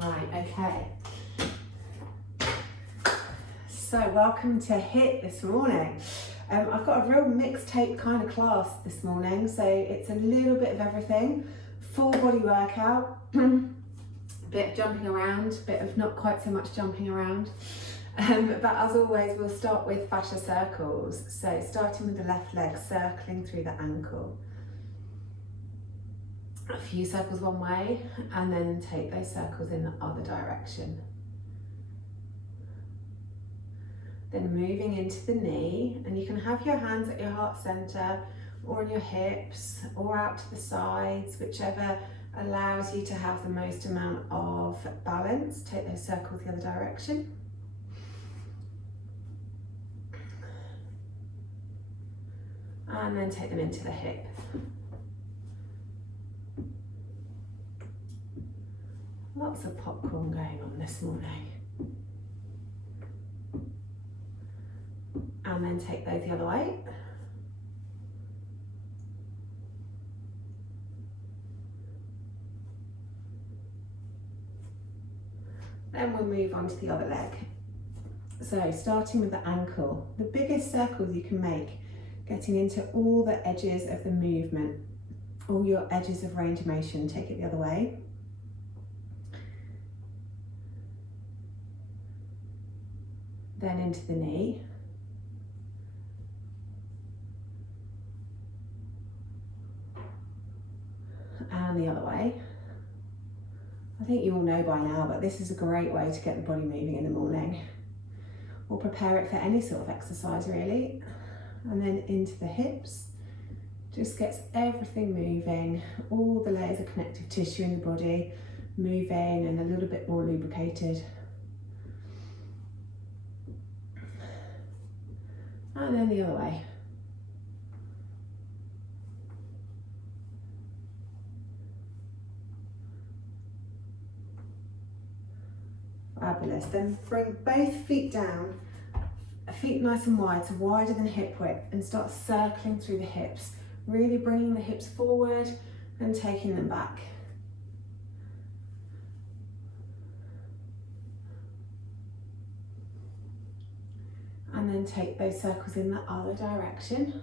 Right, okay. So welcome to HIIT this morning. I've got a real mixtape kind of class this morning, so it's a little bit of everything. Full body workout, bit of jumping around, bit of not quite so much jumping around. But as always, we'll start with fascia circles. So starting with the left leg, circling through the ankle. A few circles one way, and then take those circles in the other direction. Then moving into the knee, and you can have your hands at your heart center or on your hips or out to the sides, whichever allows you to have the most amount of balance. Take those circles the other direction. And then take them into the hip. Lots of popcorn going on this morning. And then take those the other way. Then we'll move on to the other leg. So starting with the ankle, the biggest circles you can make, getting into all the edges of the movement, all your edges of range of motion. Take it the other way. Then into the knee. And the other way. I think you all know by now, but this is a great way to get the body moving in the morning, or prepare it for any sort of exercise really. And then into the hips. Just gets everything moving, all the layers of connective tissue in the body moving and a little bit more lubricated. And then the other way. Fabulous. Then bring both feet down, feet nice and wide, so wider than hip width, and start circling through the hips, really bringing the hips forward and taking them back. And then take those circles in the other direction.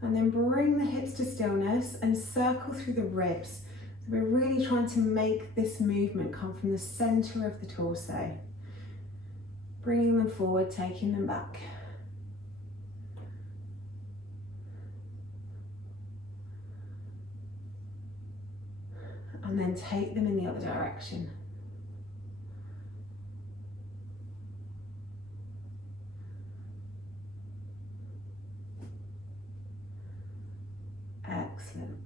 And then bring the hips to stillness and circle through the ribs. So we're really trying to make this movement come from the center of the torso. Bringing them forward, taking them back. And then take them in the other direction. Excellent.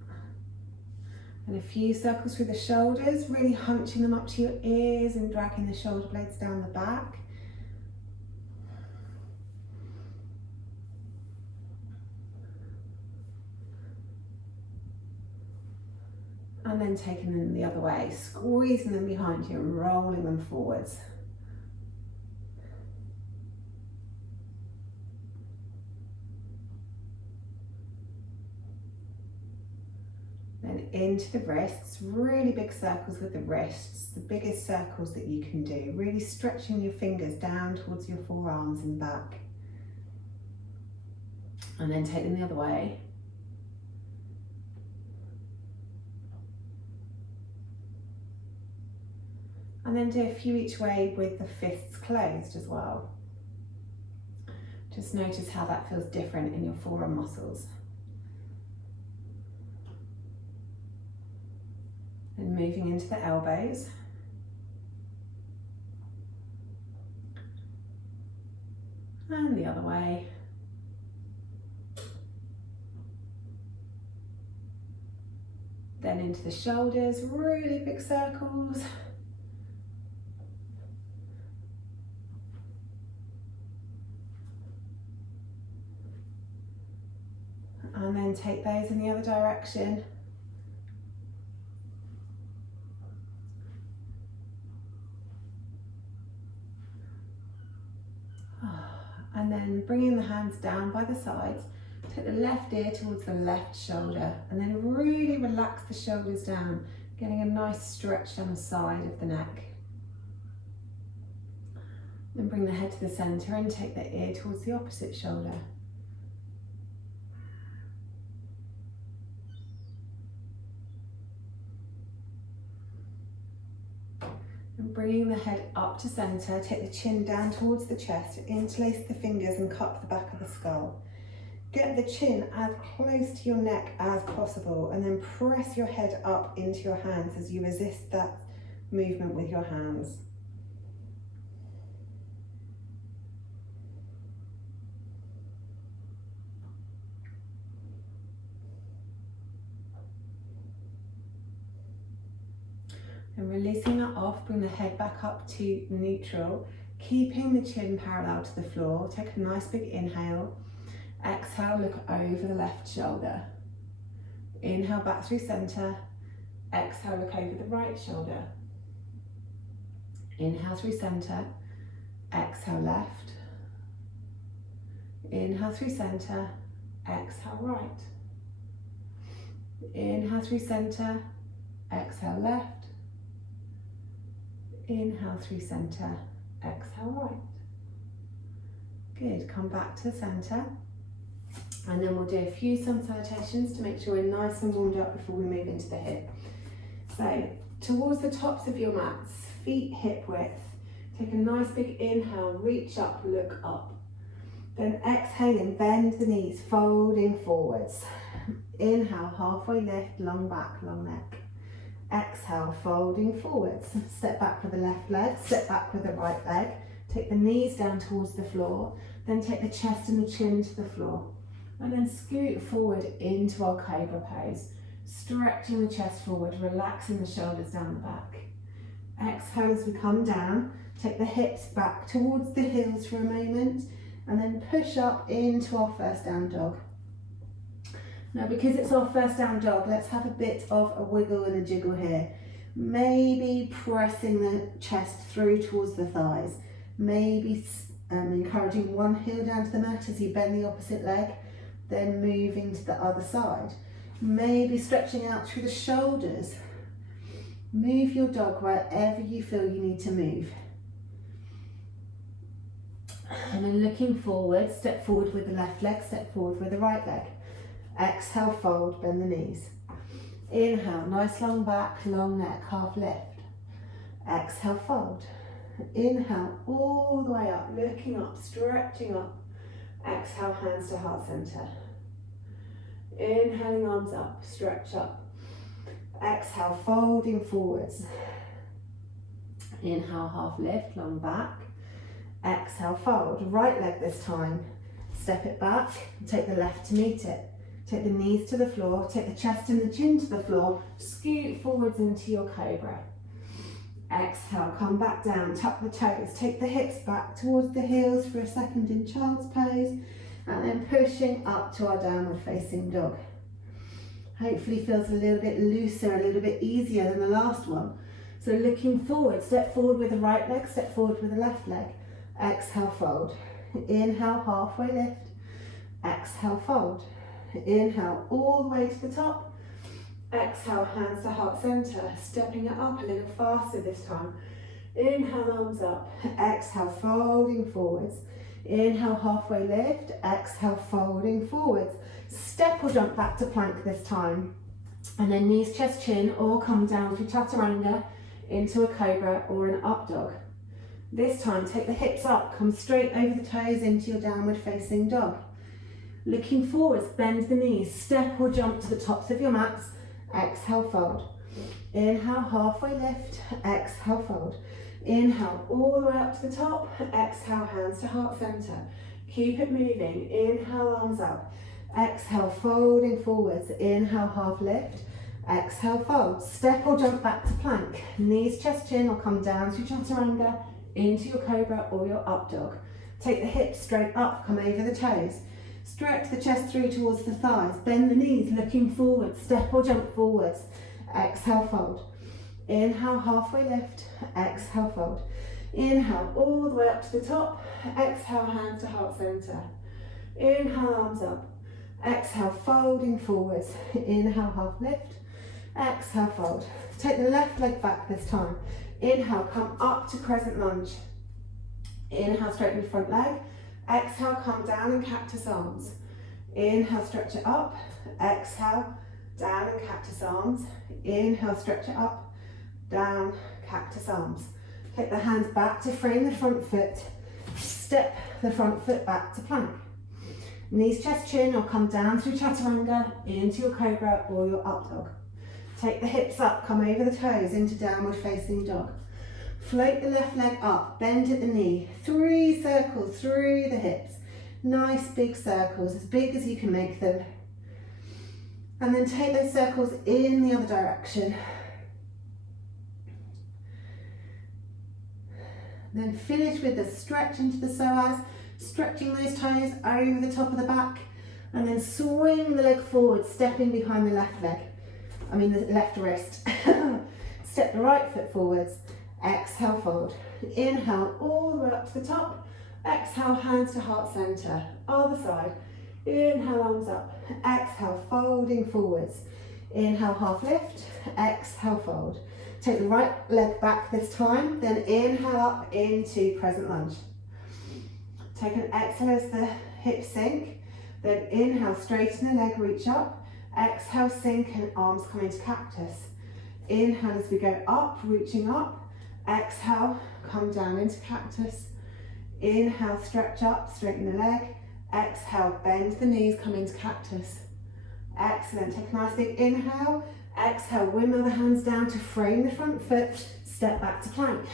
And a few circles through the shoulders, really hunching them up to your ears and dragging the shoulder blades down the back. And then taking them the other way, squeezing them behind you and rolling them forwards. Then into the wrists, really big circles with the wrists, the biggest circles that you can do. Really stretching your fingers down towards your forearms and back. And then take them the other way. And then do a few each way with the fists closed as well. Just notice how that feels different in your forearm muscles. And moving into the elbows. And the other way. Then into the shoulders, really big circles. And then take those in the other direction. And then bringing the hands down by the sides, take the left ear towards the left shoulder, and then really relax the shoulders down, getting a nice stretch down the side of the neck. Then bring the head to the center and take the ear towards the opposite shoulder. And bringing the head up to center, take the chin down towards the chest, interlace the fingers and cup the back of the skull. Get the chin as close to your neck as possible, and then press your head up into your hands as you resist that movement with your hands. And releasing that off, bring the head back up to neutral, keeping the chin parallel to the floor. Take a nice big inhale. Exhale, look over the left shoulder. Inhale back through center. Exhale, look over the right shoulder. Inhale through center. Exhale left. Inhale through center. Exhale right. Inhale through center. Exhale left. Inhale through center, exhale right. Good, come back to center. And then we'll do a few sun salutations to make sure we're nice and warmed up before we move into the hip. So, towards the tops of your mats, feet hip width. Take a nice big inhale, reach up, look up. Then exhaling, bend the knees, folding forwards. Inhale, halfway lift, long back, long neck. Exhale, folding forwards. Step back with the left leg, step back with the right leg. Take the knees down towards the floor, then take the chest and the chin to the floor. And then scoot forward into our cobra pose. Stretching the chest forward, relaxing the shoulders down the back. Exhale as we come down. Take the hips back towards the heels for a moment, and then push up into our first down dog. Now, because it's our first down dog, let's have a bit of a wiggle and a jiggle here. Maybe pressing the chest through towards the thighs. Maybe encouraging one heel down to the mat as you bend the opposite leg, then moving to the other side. Maybe stretching out through the shoulders. Move your dog wherever you feel you need to move. And then looking forward, step forward with the left leg, step forward with the right leg. Exhale, fold, bend the knees. Inhale, nice long back, long neck, half lift. Exhale, fold. Inhale, all the way up, looking up, stretching up. Exhale, hands to heart center. Inhaling, arms up, stretch up. Exhale, folding forwards. Inhale, half lift, long back. Exhale, fold. Right leg this time. Step it back, take the left to meet it. Take the knees to the floor, take the chest and the chin to the floor, scoot forwards into your cobra. Exhale, come back down, tuck the toes, take the hips back towards the heels for a second in child's pose, and then pushing up to our downward facing dog. Hopefully feels a little bit looser, a little bit easier than the last one. So looking forward, step forward with the right leg, step forward with the left leg. Exhale, fold. Inhale, halfway lift. Exhale, fold. Inhale, all the way to the top. Exhale, hands to heart center, stepping it up a little faster this time. Inhale, arms up. Exhale, folding forwards. Inhale, halfway lift. Exhale, folding forwards. Step or jump back to plank this time. And then knees, chest, chin, or come down to chaturanga into a cobra or an up dog. This time, take the hips up, come straight over the toes into your downward facing dog. Looking forwards, bend the knees, step or jump to the tops of your mats. Exhale, fold. Inhale, halfway lift. Exhale, fold. Inhale, all the way up to the top. Exhale, hands to heart center. Keep it moving. Inhale, arms up. Exhale, folding forwards. Inhale, half lift. Exhale, fold. Step or jump back to plank. Knees, chest, chin, or come down to chaturanga into your cobra or your up dog. Take the hips straight up, come over the toes. Stretch the chest through towards the thighs. Bend the knees, looking forward. Step or jump forwards. Exhale, fold. Inhale, halfway lift. Exhale, fold. Inhale all the way up to the top. Exhale, hands to heart center. Inhale, arms up. Exhale, folding forwards. Inhale, half lift. Exhale, fold. Take the left leg back this time. Inhale, come up to crescent lunge. Inhale, straighten the front leg. Exhale, come down and cactus arms. Inhale, stretch it up. Exhale, down and cactus arms. Inhale, stretch it up. Down, cactus arms. Take the hands back to frame the front foot. Step the front foot back to plank. Knees, chest, chin, or come down through chaturanga into your cobra or your up dog. Take the hips up, come over the toes into downward facing dog. Float the left leg up, bend at the knee. 3 circles through the hips. Nice big circles, as big as you can make them. And then take those circles in the other direction. Then finish with a stretch into the psoas, stretching those toes over the top of the back, and then swing the leg forward, stepping behind the left leg. The left wrist. Step the right foot forwards. Exhale, fold. Inhale all the way up to the top. Exhale, hands to heart center. Other side. Inhale, arms up. Exhale, folding forwards. Inhale, half lift. Exhale, fold. Take the right leg back this time, then inhale up into crescent lunge. Take an exhale as the hips sink, then inhale, straighten the leg, reach up. Exhale, sink and arms come into cactus. Inhale as we go up, reaching up. Exhale, come down into cactus. Inhale, stretch up, straighten the leg. Exhale, bend the knees, come into cactus. Excellent, take a nice big inhale. Exhale, windmill the hands down to frame the front foot, step back to plank.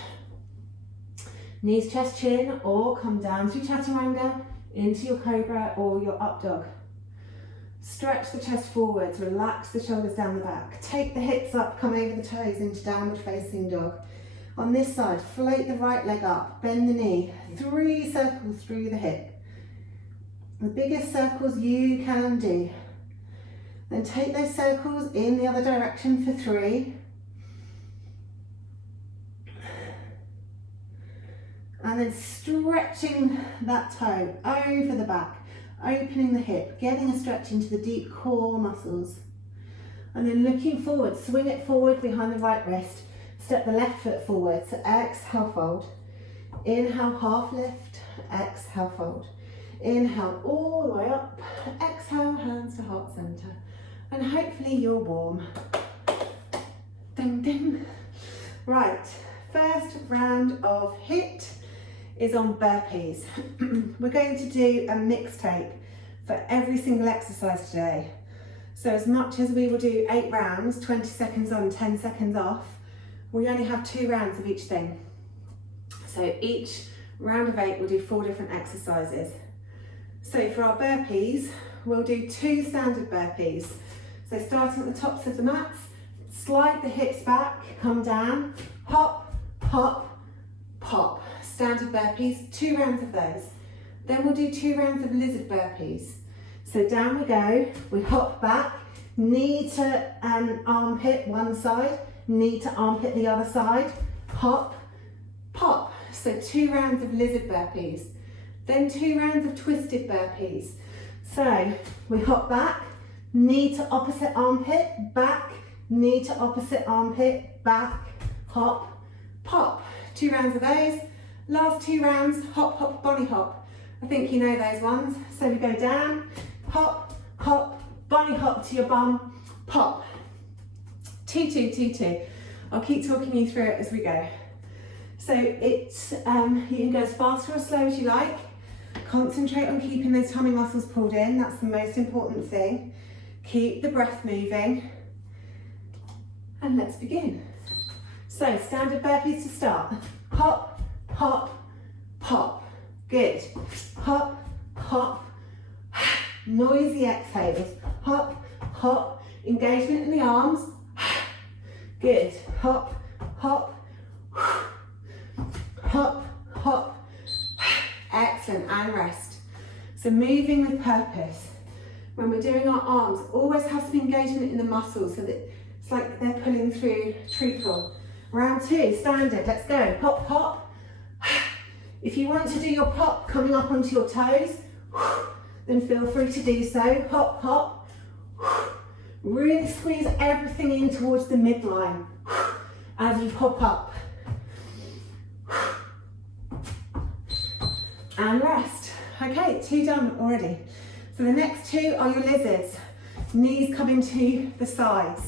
Knees, chest, chin, or come down through chaturanga into your cobra or your up dog. Stretch the chest forwards, relax the shoulders down the back. Take the hips up, come over the toes into downward facing dog. On this side, float the right leg up, bend the knee, 3 circles through the hip. The biggest circles you can do. Then take those circles in the other direction for 3. And then stretching that toe over the back, opening the hip, getting a stretch into the deep core muscles. And then looking forward, swing it forward behind the right wrist, step the left foot forward, so exhale, fold. Inhale, half lift, exhale, fold. Inhale all the way up, exhale, hands to heart center. And hopefully you're warm. Ding, ding. Right, first round of HIIT is on burpees. We're going to do a mixtape for every single exercise today. So as much as we will do 8 rounds, 20 seconds on, 10 seconds off, we only have 2 rounds of each thing. So each round of 8 we'll do 4 different exercises. So for our burpees, we'll do 2 standard burpees. So starting at the tops of the mats, slide the hips back, come down, hop, hop, pop. Standard burpees, 2 rounds of those. Then we'll do 2 rounds of lizard burpees. So down we go, we hop back, knee to armpit one side, knee to armpit the other side, hop, pop. So 2 rounds of lizard burpees. Then 2 rounds of twisted burpees. So we hop back, knee to opposite armpit, back, knee to opposite armpit, back, hop, pop. 2 rounds of those. Last 2 rounds, hop, hop, bunny hop. I think you know those ones. So we go down, hop, hop, bunny hop to your bum, pop. 2, 2, 2, 2. I'll keep talking you through it as we go. So it's, you can go as fast or as slow as you like. Concentrate on keeping those tummy muscles pulled in. That's the most important thing. Keep the breath moving. And let's begin. So standard burpees to start. Hop, hop, pop. Good. Hop, hop. Noisy exhales. Hop, hop. Engagement in the arms. Good. Hop, hop. Hop, hop. Excellent. And rest. So moving with purpose. When we're doing our arms, always have some engagement in the muscles so that it's like they're pulling through treacle. Round 2, standard. Let's go. Hop, hop. If you want to do your pop coming up onto your toes, then feel free to do so. Hop, hop. Really squeeze everything in towards the midline as you hop up. And rest. Okay, 2 done already. So the next 2 are your lizards. Knees coming to the sides.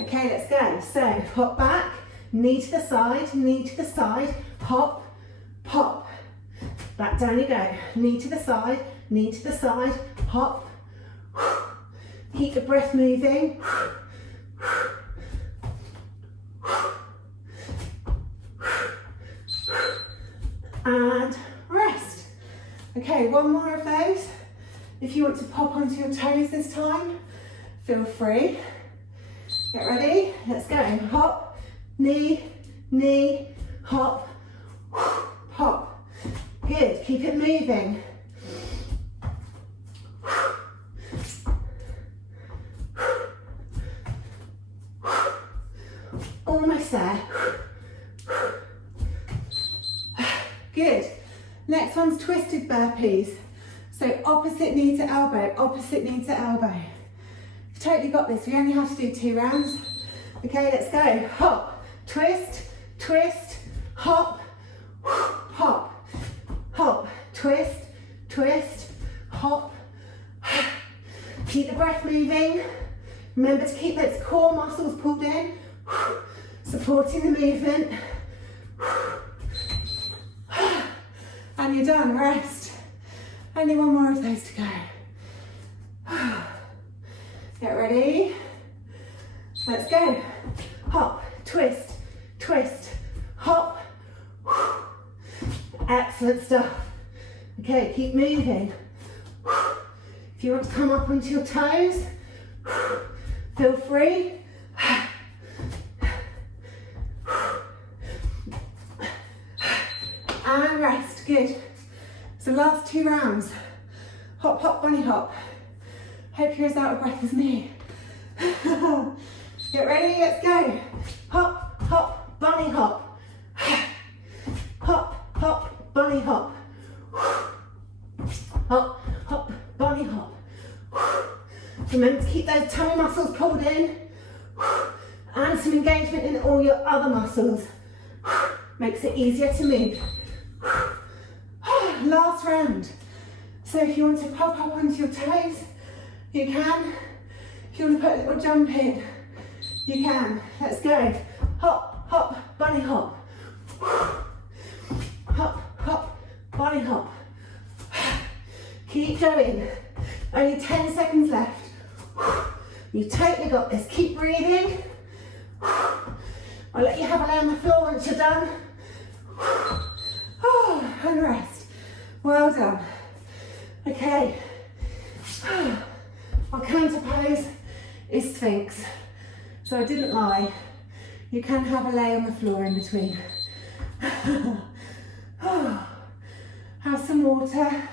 Okay, let's go. So hop back, knee to the side, hop, pop. Back down you go. Knee to the side, hop. Keep the breath moving. And rest. Okay, 1 more of those. If you want to pop onto your toes this time, feel free. Get ready, let's go. Hop, knee, knee, hop, pop. Good, keep it moving. Almost there. Good. Next one's twisted burpees. So opposite knee to elbow, opposite knee to elbow. You've totally got this. We only have to do 2 rounds. Okay, let's go. Hop, twist, twist, hop, pop, hop, twist, twist, hop. Keep the breath moving. Remember to keep those core muscles pulled in, supporting the movement. And you're done, rest. Only 1 more of those to go. Get ready. Let's go. Hop, twist, twist, hop. Excellent stuff. Okay, keep moving. If you want to come up onto your toes, feel free. And rest, good. So last 2 rounds. Hop, hop, bunny hop. Hope you're as out of breath as me. Get ready, let's go. Hop, hop, bunny hop. Hop, hop, bunny hop. Hop, hop, bunny hop. Remember to keep those tummy muscles pulled in and some engagement in all your other muscles. Makes it easier to move. Last round. So if you want to pop up onto your toes, you can. If you want to put a little jump in, you can. Let's go. Hop, hop, bunny hop. Hop, hop, bunny hop. Keep going. Only 10 seconds left. You totally got this. Keep breathing. I'll let you have a lay on the floor once you're done. And rest. Well done. Okay. Our counter pose is Sphinx. So I didn't lie. You can have a lay on the floor in between. Have some water.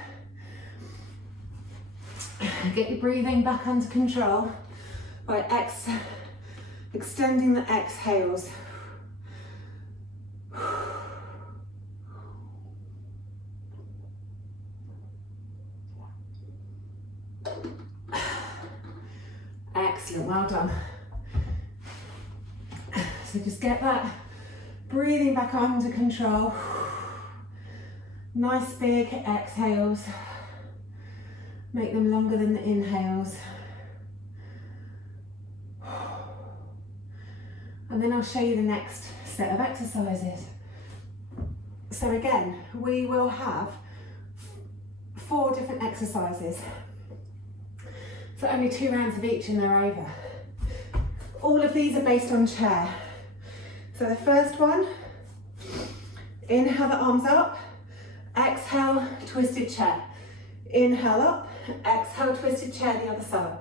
Get your breathing back under control by extending the exhales. Excellent, well done. So just get that breathing back under control. Nice big exhales. Make them longer than the inhales. And then I'll show you the next set of exercises. So again, we will have 4 different exercises. So only 2 rounds of each and they're over. All of these are based on chair. So the first one, inhale the arms up, exhale, twisted chair. Inhale up, exhale, twisted chair the other side.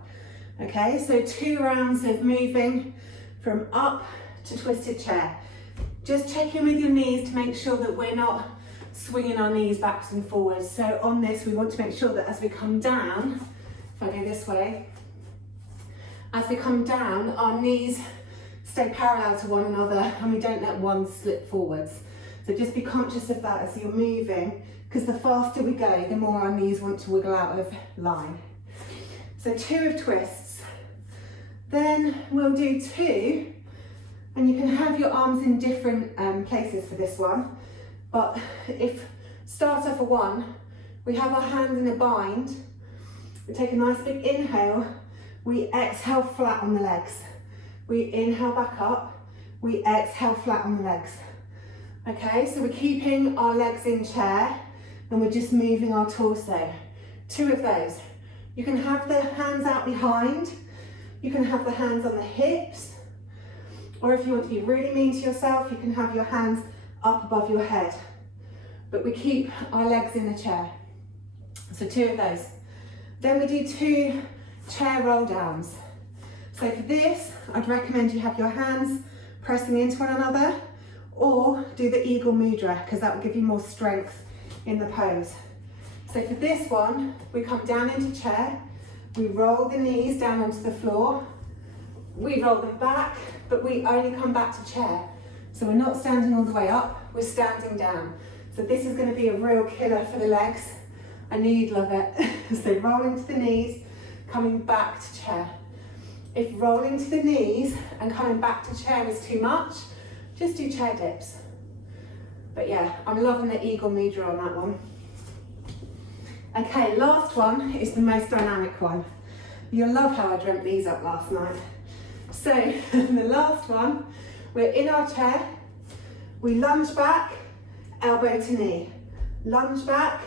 Okay, so 2 rounds of moving from up to twisted chair. Just check in with your knees to make sure that we're not swinging our knees backwards and forwards. So on this, we want to make sure that as we come down, if I go this way, as we come down, our knees stay parallel to one another and we don't let one slip forwards. So just be conscious of that as you're moving, because the faster we go, the more our knees want to wiggle out of line. So 2 of twists. Then we'll do 2, and you can have your arms in different places for this one. But if start off a 1, we have our hands in a bind. We take a nice big inhale. We exhale flat on the legs. We inhale back up. We exhale flat on the legs. Okay, so we're keeping our legs in chair and we're just moving our torso. 2 of those. You can have the hands out behind. You can have the hands on the hips. Or if you want to be really mean to yourself, you can have your hands up above your head. But we keep our legs in the chair. So 2 of those. Then we do 2 chair roll downs. So for this, I'd recommend you have your hands pressing into one another, or do the eagle mudra, because that will give you more strength in the pose. So for this one, we come down into chair, we roll the knees down onto the floor, we roll them back, but we only come back to chair. So we're not standing all the way up, we're standing down. So this is going to be a real killer for the legs. I knew you'd love it. So rolling to the knees, coming back to chair. If rolling to the knees and coming back to chair is too much, just do chair dips. But yeah, I'm loving the eagle mudra on that one. Okay, last one is the most dynamic one. You'll love how I dreamt these up last night. So the last one, we're in our chair, we lunge back, elbow to knee. Lunge back,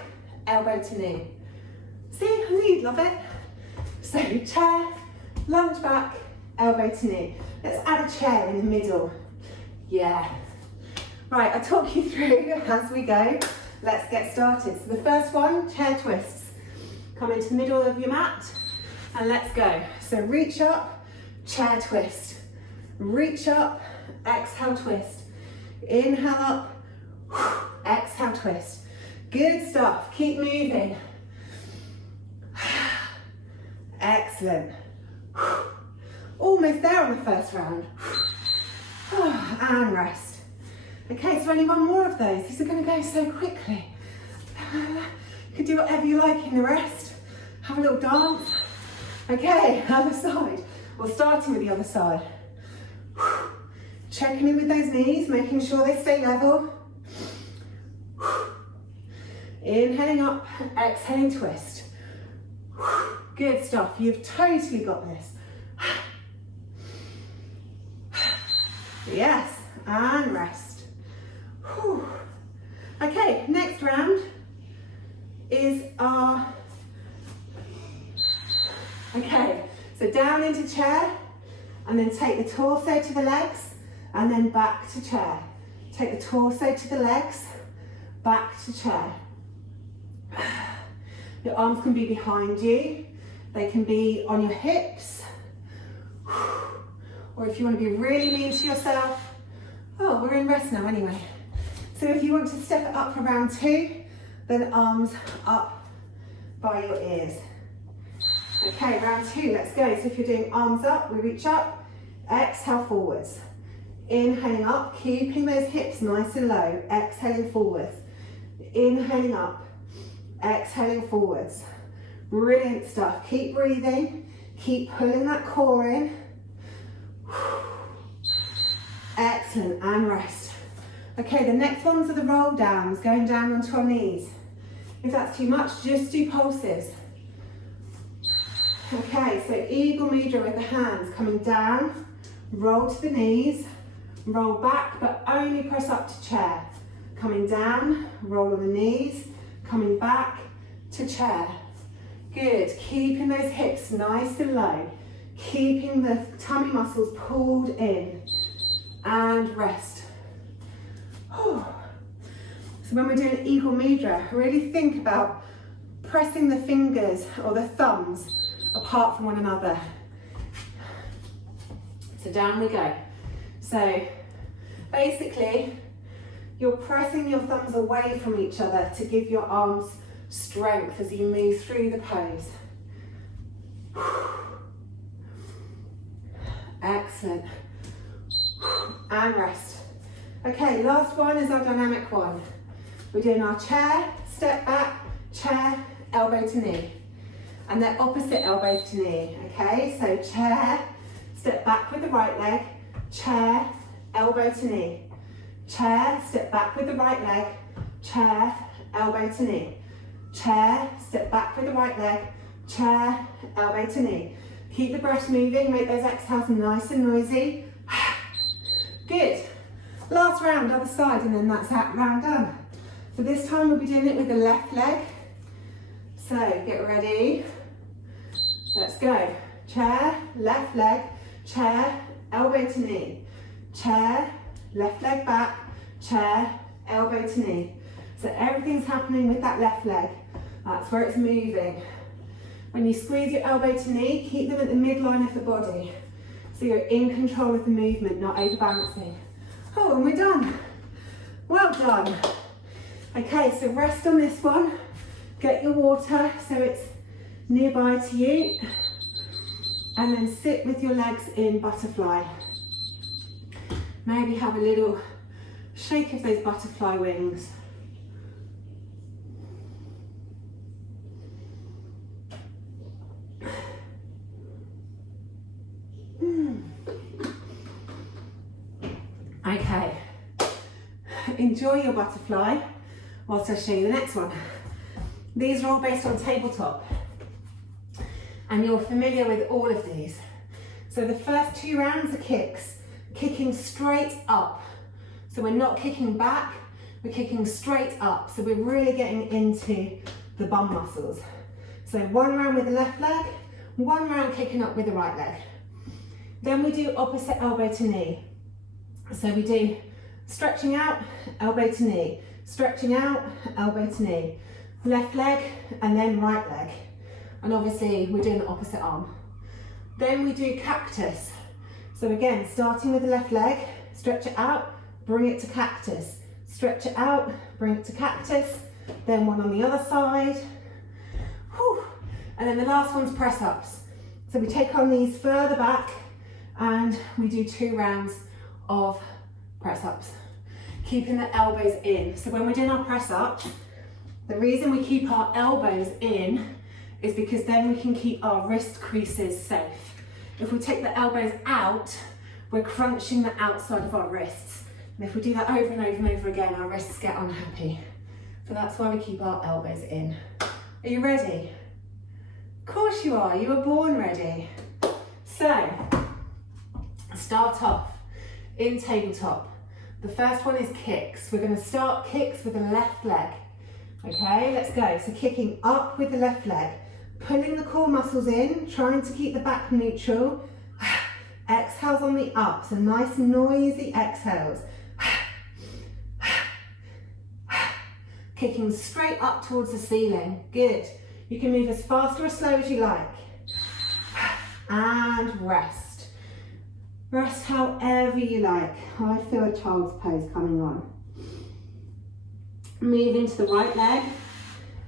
elbow to knee. See, I knew you'd love it. So chair, lunge back, elbow to knee. Let's add a chair in the middle. Yeah. Right, I'll talk you through as we go. Let's get started. So the first one, chair twists. Come into the middle of your mat and let's go. So reach up, chair twist. Reach up, exhale twist. Inhale up, exhale twist. Good stuff, keep moving. Excellent. Almost there on the first round. And rest. Okay, so only one more of those. These are going to go so quickly. You can do whatever you like in the rest. Have a little dance. Okay, other side. Well, starting with the other side. Checking in with those knees, making sure they stay level. Inhaling up, exhaling twist. Good stuff, you've totally got this. Yes, and rest. Okay, next round is our, okay, so down into chair, and then take the torso to the legs, and then back to chair. Take the torso to the legs, back to chair. Your arms can be behind you, they can be on your hips, or if you want to be really mean to yourself, oh, we're in rest now anyway. So if you want to step it up for round 2, then arms up by your ears. Okay, round 2, let's go. So if you're doing arms up, we reach up, exhale forwards. Inhaling up, keeping those hips nice and low, exhaling forwards. Inhaling up, exhaling forwards. Brilliant stuff. Keep breathing, keep pulling that core in. Excellent, and rest. Okay, the next ones are the roll downs, going down onto our knees. If that's too much, just do pulses. Okay, so eagle mudra with the hands coming down, roll to the knees, roll back, but only press up to chair. Coming down, roll on the knees, coming back to chair. Good, keeping those hips nice and low, keeping the tummy muscles pulled in, and rest. So when we're doing eagle mudra, really think about pressing the fingers or the thumbs apart from one another. So down we go. So basically, you're pressing your thumbs away from each other to give your arms strength as you move through the pose. Excellent. And rest. Okay, last one is our dynamic one. We're doing our chair, step back, chair, elbow to knee. And they're opposite elbows to knee, okay? So chair, step back with the right leg, chair, elbow to knee. Chair, step back with the right leg, chair, elbow to knee. Chair, step back with the right leg, chair, elbow to knee. Keep the breath moving, make those exhales nice and noisy. Good. Last round, other side, and then that's that round done. So this time we'll be doing it with the left leg. So get ready. Let's go. Chair, left leg, chair, elbow to knee. Chair, left leg back, chair, elbow to knee. So everything's happening with that left leg. That's where it's moving. When you squeeze your elbow to knee, keep them at the midline of the body. So you're in control of the movement, not overbalancing. Oh, and we're done. Well done. Okay, so rest on this one. Get your water so it's nearby to you. And then sit with your legs in butterfly. Maybe have a little shake of those butterfly wings. Okay, enjoy your butterfly whilst I show you the next one. These are all based on tabletop and you're familiar with all of these. So the first 2 rounds are kicks, kicking straight up. So we're not kicking back, we're kicking straight up. So we're really getting into the bum muscles. So 1 round with the left leg, 1 round kicking up with the right leg. Then we do opposite elbow to knee. So we do stretching out, elbow to knee, stretching out, elbow to knee, left leg and then right leg. And obviously we're doing the opposite arm. Then we do cactus. So again, starting with the left leg, stretch it out, bring it to cactus. Stretch it out, bring it to cactus. Then one on the other side. Whew. And then the last one's press ups. So we take on these further back and we do 2 rounds of press ups, keeping the elbows in. So when we're doing our press ups, the reason we keep our elbows in is because then we can keep our wrist creases safe. If we take the elbows out, we're crunching the outside of our wrists. And if we do that over and over and over again, our wrists get unhappy. So that's why we keep our elbows in. Are you ready? Of course you are, you were born ready. So, start off in tabletop. The first one is kicks. We're going to start kicks with the left leg. Okay, let's go. So kicking up with the left leg, pulling the core muscles in, trying to keep the back neutral. Exhales on the up, so nice noisy exhales. Kicking straight up towards the ceiling. Good. You can move as fast or as slow as you like. And rest. Rest however you like. I feel a child's pose coming on. Move into the right leg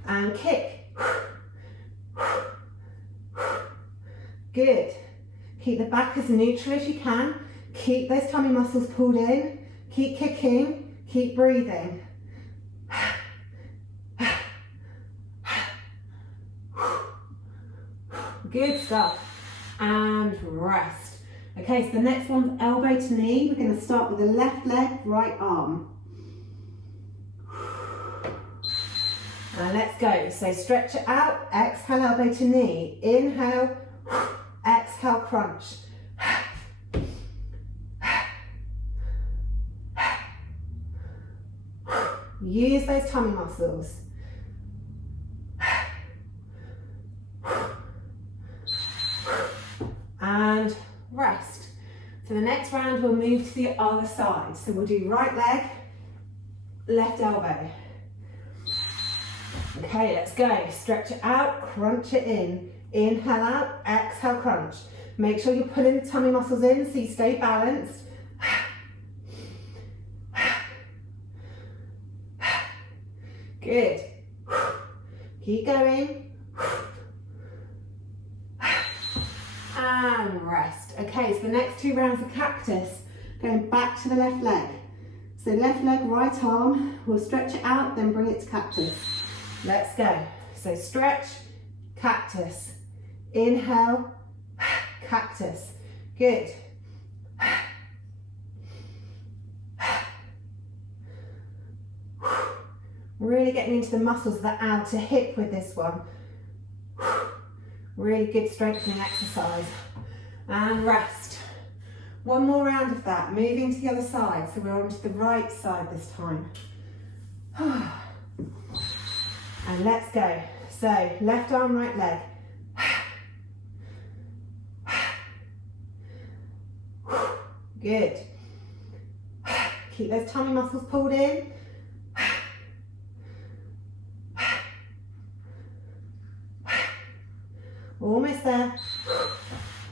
and kick. Good. Keep the back as neutral as you can. Keep those tummy muscles pulled in. Keep kicking. Keep breathing. Good stuff. And rest. Okay, so the next one's elbow to knee. We're going to start with the left leg, right arm. And let's go. So stretch it out, exhale, elbow to knee. Inhale, exhale, crunch. Use those tummy muscles. And rest. So the next round we'll move to the other side. So we'll do right leg, left elbow. Okay, let's go. Stretch it out, crunch it in. Inhale out, exhale, crunch. Make sure you're pulling the tummy muscles in so you stay balanced. Good. Keep going. And rest. Okay, so the next 2 rounds of cactus, going back to the left leg. So left leg, right arm, we'll stretch it out, then bring it to cactus. Let's go. So stretch, cactus. Inhale, cactus. Good. Really getting into the muscles of the outer hip with this one. Really good strengthening exercise. And rest. One more round of that, moving to the other side. So we're onto the right side this time. And let's go. So left arm, right leg. Good. Keep those tummy muscles pulled in. Almost there.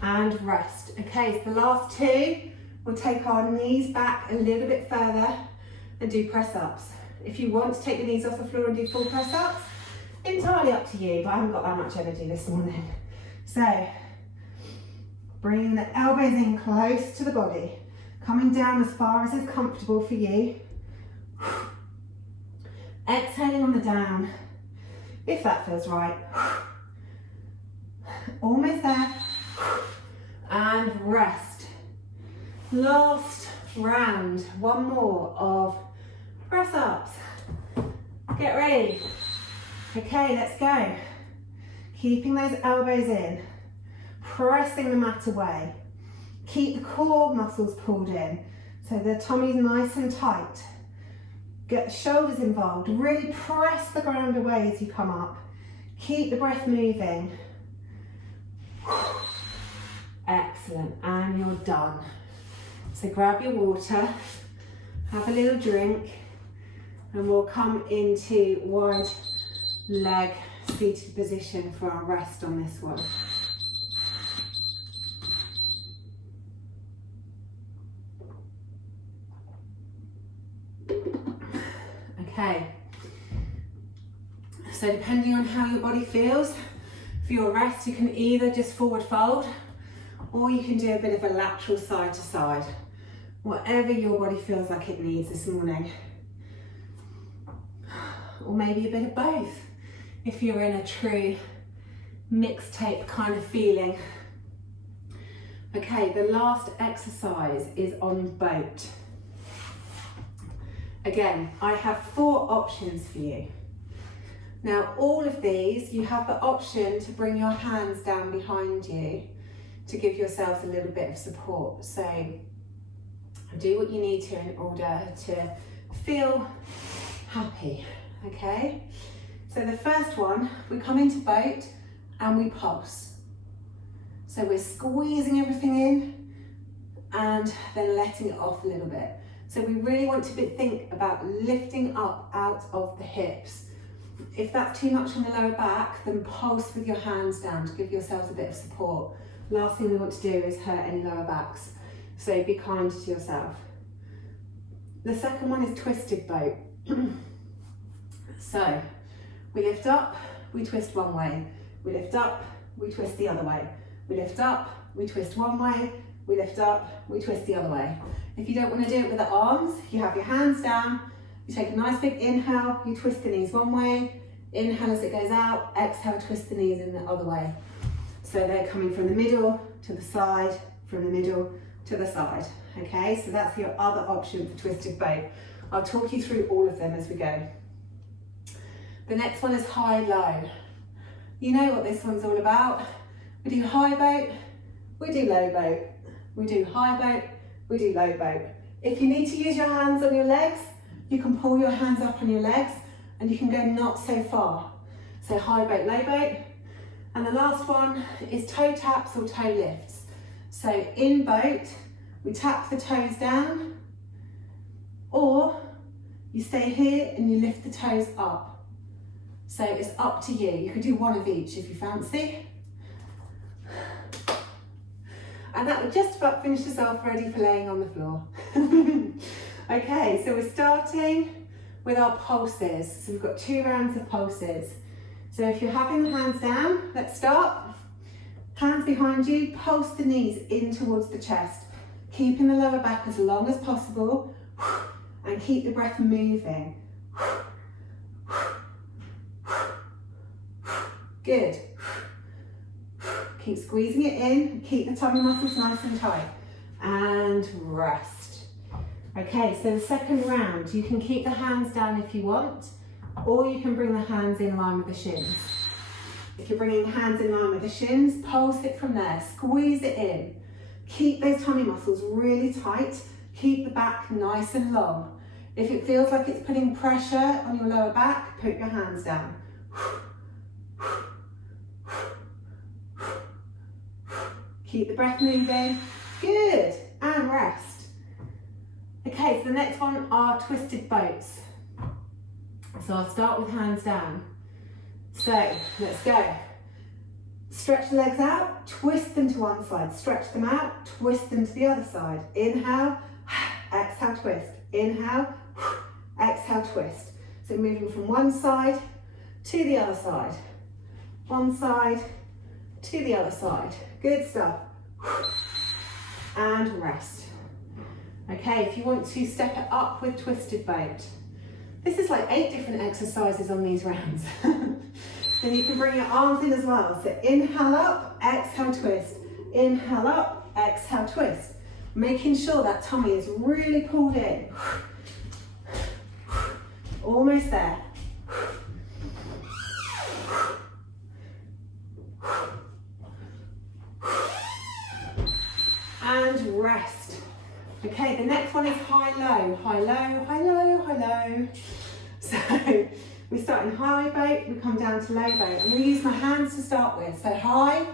And rest. Okay, so the last two, we'll take our knees back a little bit further and do press ups. If you want to take the knees off the floor and do full press ups, entirely up to you, but I haven't got that much energy this morning. So, bringing the elbows in close to the body, coming down as far as is comfortable for you. Exhaling on the down, if that feels right. Almost there. And rest. Last round, one more of press ups. Get ready. Okay, let's go. Keeping those elbows in, pressing the mat away. Keep the core muscles pulled in, so the tummy's nice and tight. Get the shoulders involved, really press the ground away as you come up. Keep the breath moving. Excellent, and you're done. So grab your water, have a little drink, and we'll come into wide leg seated position for our rest on this one. Okay, so depending on how your body feels, for your rest you can either just forward fold or you can do a bit of a lateral side to side, whatever your body feels like it needs this morning. Or maybe a bit of both, if you're in a true mixtape kind of feeling. Okay, the last exercise is on boat. Again, I have 4 options for you. Now, all of these, you have the option to bring your hands down behind you to give yourselves a little bit of support. So do what you need to in order to feel happy, okay? So the first one, we come into boat and we pulse. So we're squeezing everything in and then letting it off a little bit. So we really want to think about lifting up out of the hips. If that's too much on the lower back, then pulse with your hands down to give yourselves a bit of support. Last thing we want to do is hurt any lower backs. So be kind to yourself. The second one is twisted boat. So we lift up, we twist one way. We lift up, we twist the other way. We lift up, we twist one way. We lift up, we twist the other way. If you don't want to do it with the arms, you have your hands down, you take a nice big inhale, you twist the knees one way, inhale as it goes out, exhale, twist the knees in the other way. So they're coming from the middle to the side, from the middle to the side. Okay, so that's your other option for twisted boat. I'll talk you through all of them as we go. The next one is high-low. You know what this one's all about. We do high boat, we do low boat. We do high boat, we do low boat. If you need to use your hands on your legs, you can pull your hands up on your legs and you can go not so far. So high boat, low boat. And the last one is toe taps or toe lifts. So in boat, we tap the toes down, or you stay here and you lift the toes up. So it's up to you. You could do one of each if you fancy. And that would just about finish us off, ready for laying on the floor. Okay, so we're starting with our pulses. So we've got 2 rounds of pulses. So if you're having the hands down, let's start. Hands behind you, pulse the knees in towards the chest, keeping the lower back as long as possible. and keep the breath moving. Good. Keep squeezing it in, keep the tummy muscles nice and tight, and rest. Okay, so the second round, you can keep the hands down if you want, or you can bring the hands in line with the shins. If you're bringing the hands in line with the shins, pulse it from there, squeeze it in. Keep those tummy muscles really tight, keep the back nice and long. If it feels like it's putting pressure on your lower back, put your hands down. Keep the breath moving. Good. And rest. Okay, so the next one are twisted boats. So I'll start with hands down. So let's go. Stretch the legs out, twist them to one side. Stretch them out, twist them to the other side. Inhale, exhale, twist. Inhale, exhale, twist. So moving from one side to the other side. One side to the other side. Good stuff. And rest. Okay, if you want to step it up with twisted boat, this is like 8 different exercises on these rounds. Then you can bring your arms in as well. So inhale up, exhale, twist. Inhale up, exhale, twist. Making sure that tummy is really pulled in. Almost there. And rest. Okay, the next one is high-low, high-low, high-low, high-low. So we start in high boat, we come down to low boat. I'm going to use my hands to start with. So high,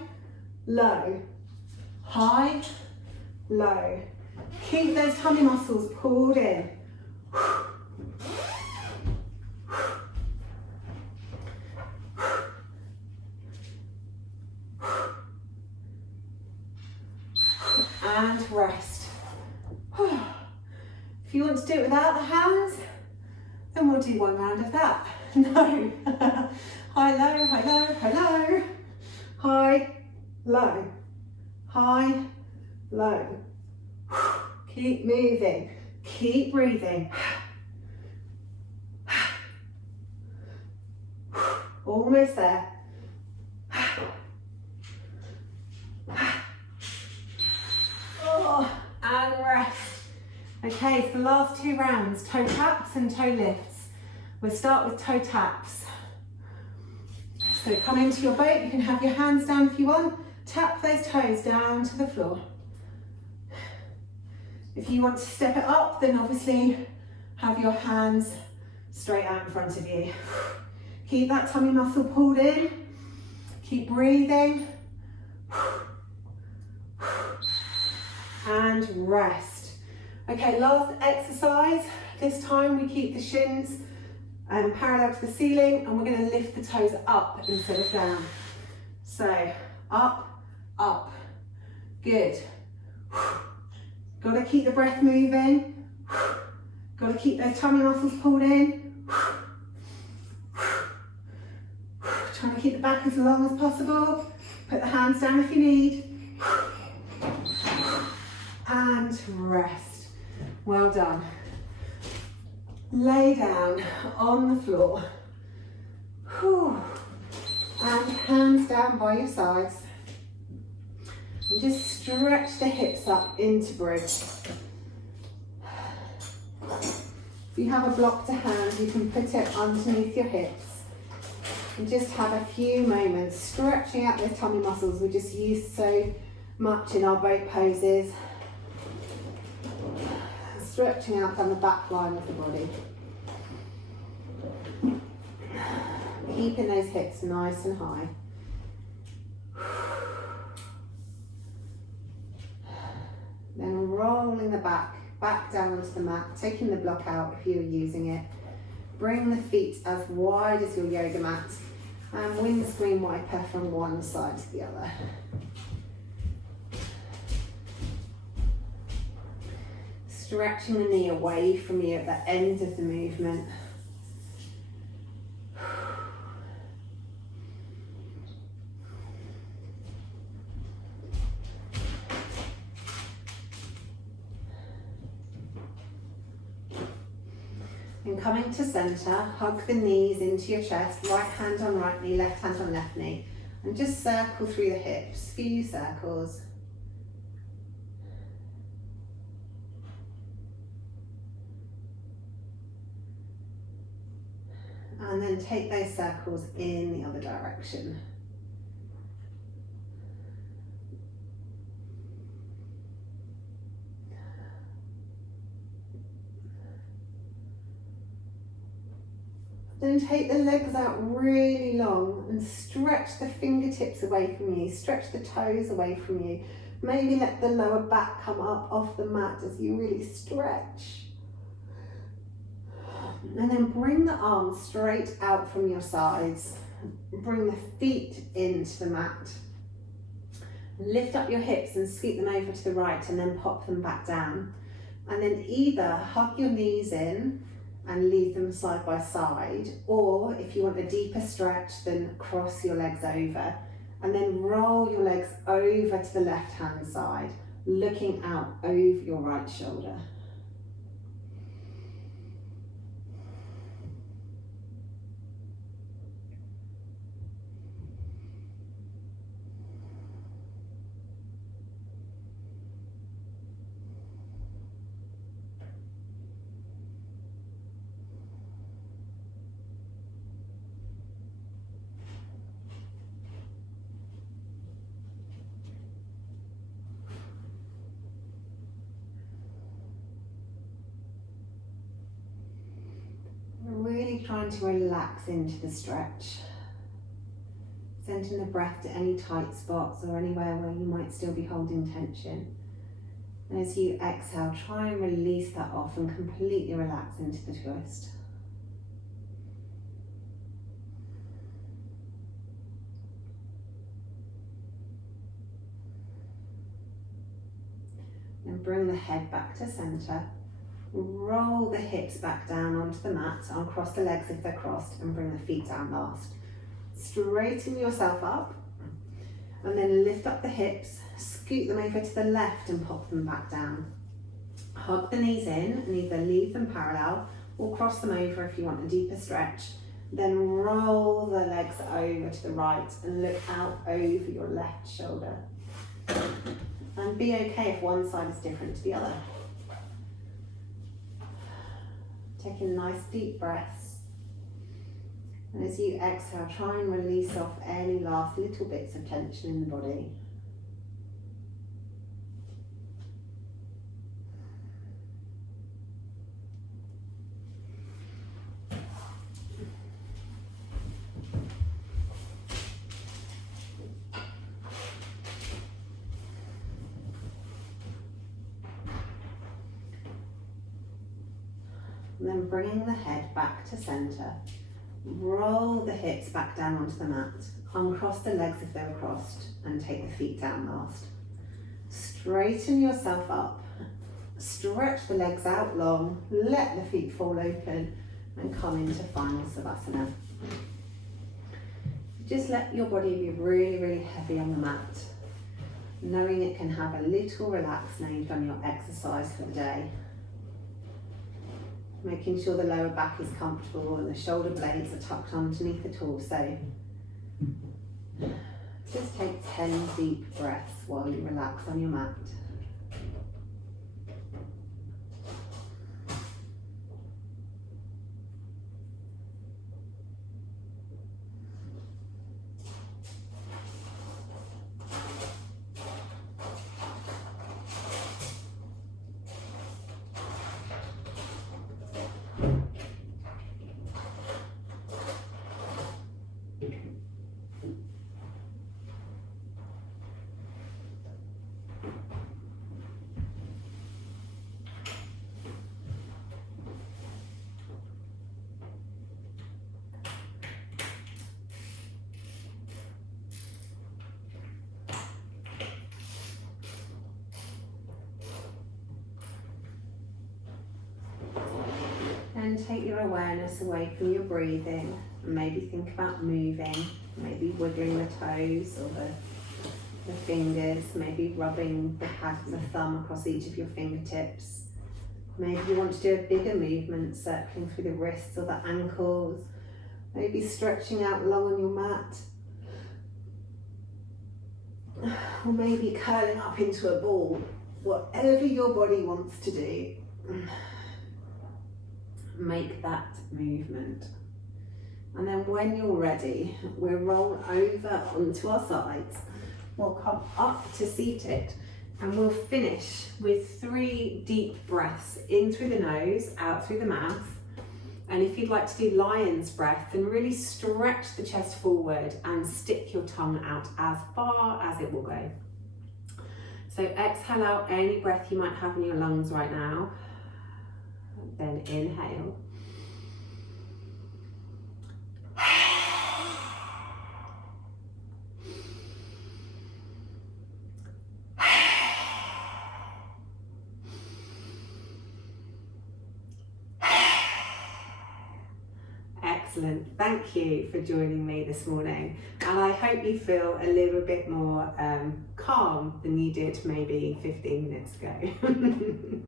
low, high, low. Keep those tummy muscles pulled in. And rest. If you want to do it without the hands, then we'll do one round of that. No. High, low, high, low, high, low. High, low. High, low. Keep moving. Keep breathing. Almost there. Oh, and rest. Okay, so the last 2 rounds, toe taps and toe lifts. We'll start with toe taps. So come into your boat, you can have your hands down if you want. Tap those toes down to the floor. If you want to step it up, then obviously have your hands straight out in front of you. Keep that tummy muscle pulled in. Keep breathing. And rest. Okay, last exercise. This time we keep the shins parallel to the ceiling, and we're going to lift the toes up instead of down. So up, up. Good. Got to keep the breath moving. Got to keep those tummy muscles pulled in. Trying to keep the back as long as possible. Put the hands down if you need. And rest. Well done. Lay down on the floor. Whew. And hands down by your sides. And just stretch the hips up into bridge. If you have a block to hand, you can put it underneath your hips. And just have a few moments stretching out those tummy muscles we just use so much in our boat poses. Stretching out down the back line of the body. Keeping those hips nice and high. Then rolling the back down onto the mat, taking the block out if you're using it. Bring the feet as wide as your yoga mat and windscreen wiper from one side to the other. Stretching the knee away from you at the end of the movement. And coming to centre, hug the knees into your chest, right hand on right knee, left hand on left knee. And just circle through the hips, few circles. And then take those circles in the other direction. Then take the legs out really long and stretch the fingertips away from you, stretch the toes away from you. Maybe let the lower back come up off the mat as you really stretch. And then bring the arms straight out from your sides. Bring the feet into the mat. Lift up your hips and scoot them over to the right and then pop them back down. And then either hug your knees in and leave them side by side, or if you want a deeper stretch, then cross your legs over and then roll your legs over to the left hand side, looking out over your right shoulder. Really trying to relax into the stretch. Sending the breath to any tight spots or anywhere where you might still be holding tension. And as you exhale, try and release that off and completely relax into the twist. And bring the head back to centre. Roll the hips back down onto the mat, uncross the legs if they're crossed, and bring the feet down last. Straighten yourself up, and then lift up the hips, scoot them over to the left and pop them back down. Hug the knees in and either leave them parallel or cross them over if you want a deeper stretch. Then roll the legs over to the right and look out over your left shoulder. And be okay if one side is different to the other. Taking nice deep breaths. And as you exhale, try and release off any last little bits of tension in the body. And then bringing the head back to centre, roll the hips back down onto the mat, uncross the legs if they're crossed, and take the feet down last. Straighten yourself up, stretch the legs out long, let the feet fall open, and come into final Savasana. Just let your body be really, really heavy on the mat, knowing it can have a little relax now you've done your exercise for the day. Making sure the lower back is comfortable and the shoulder blades are tucked underneath the torso. Just take 10 deep breaths while you relax on your mat. And take your awareness away from your breathing and maybe think about moving, maybe wiggling the toes or the fingers, maybe rubbing the pads of the thumb across each of your fingertips. Maybe you want to do a bigger movement, circling through the wrists or the ankles. Maybe stretching out long on your mat. Or maybe curling up into a ball. Whatever your body wants to do, make that movement. And then when you're ready, we'll roll over onto our sides. We'll come up to seated, and we'll finish with 3 deep breaths in through the nose, out through the mouth. And if you'd like to do lion's breath, then really stretch the chest forward and stick your tongue out as far as it will go. So exhale out any breath you might have in your lungs right now. Then inhale. Excellent. Thank you for joining me this morning, and I hope you feel a little bit more calm than you did maybe 15 minutes ago.